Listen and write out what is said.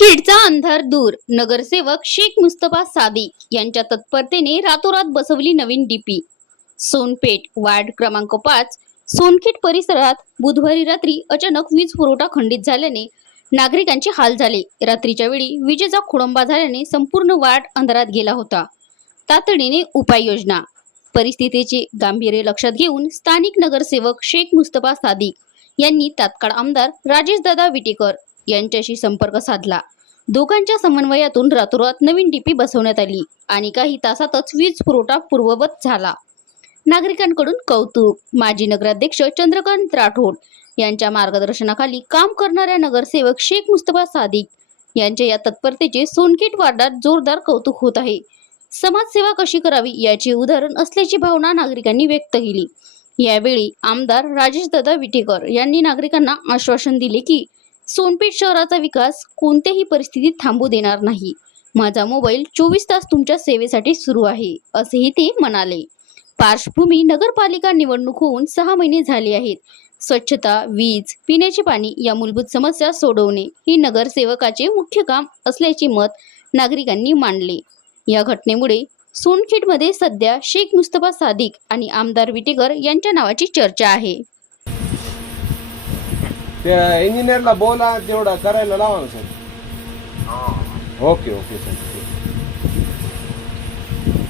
खेडचा अंधार दूर. नगरसेवक शेख मुस्तफा सादिक यांच्या तत्परतेने रातोरात बसवली नवीन डीपी. सोनपेठ वार्ड क्रमांक 5 सोनखेड परिसरात बुधवारी रात्री अचानक वीज पुरवठा खंडित झाल्याने नागरिकांचे हाल झाले. रात्रीच्या वेळी विजेचा खोळंबा झाल्याने संपूर्ण वार्ड अंधारात गेला होता. तातडीने उपाययोजना. परिस्थितीचे गांभीर्य लक्षात घेऊन स्थानिक नगरसेवक शेख मुस्तफा सादिक यांनी तात्काळ आमदार राजेशदादा विटेकर यांच्याशी संपर्क साधला. दोघांच्या समन्वयातून रातोरात नवीन डीपी बसवण्यात आली आणि काही तासातच वीज पुरवठा पूर्ववत झाला. नागरिकांकडून कौतुक. माजी नगराध्यक्ष चंद्रकांत राठोड यांच्या मार्गदर्शनाखाली काम करणाऱ्या नगरसेवक शेख मुस्तफा सादिक यांच्या या तत्परतेचे सोनखेड वार्डात जोरदार कौतुक होत आहे. समाजसेवा कशी करावी याचे उदाहरण असल्याची भावना नागरिकांनी व्यक्त केली. यावेळी आमदार राजेशदादा विटेकर यांनी नागरिकांना आश्वासन दिले की सोनपेठ शहराचा विकास कोणत्याही परिस्थितीत थांबू देणार नाही. माझा मोबाईल 24 तास तुमच्या सेवेसाठी सुरू आहे, असेही ते म्हणाले. पार्श्वभूमी. नगरपालिका निवडणूक होऊन 6 महिने झाले आहेत. स्वच्छता, वीज, पिण्याचे पाणी या मूलभूत समस्या सोडवणे ही नगरसेवकाचे मुख्य काम असल्याचे मत नागरिकांनी मांडले. या घटनेमुळे सोनखेडमध्ये सध्या शेख मुस्तफा सादिक आणि आमदार विटेकर यांच्या नावाची चर्चा आहे. त्या इंजिनियरला बोला, तेवढा करायला लावा ना सर. Okay sir.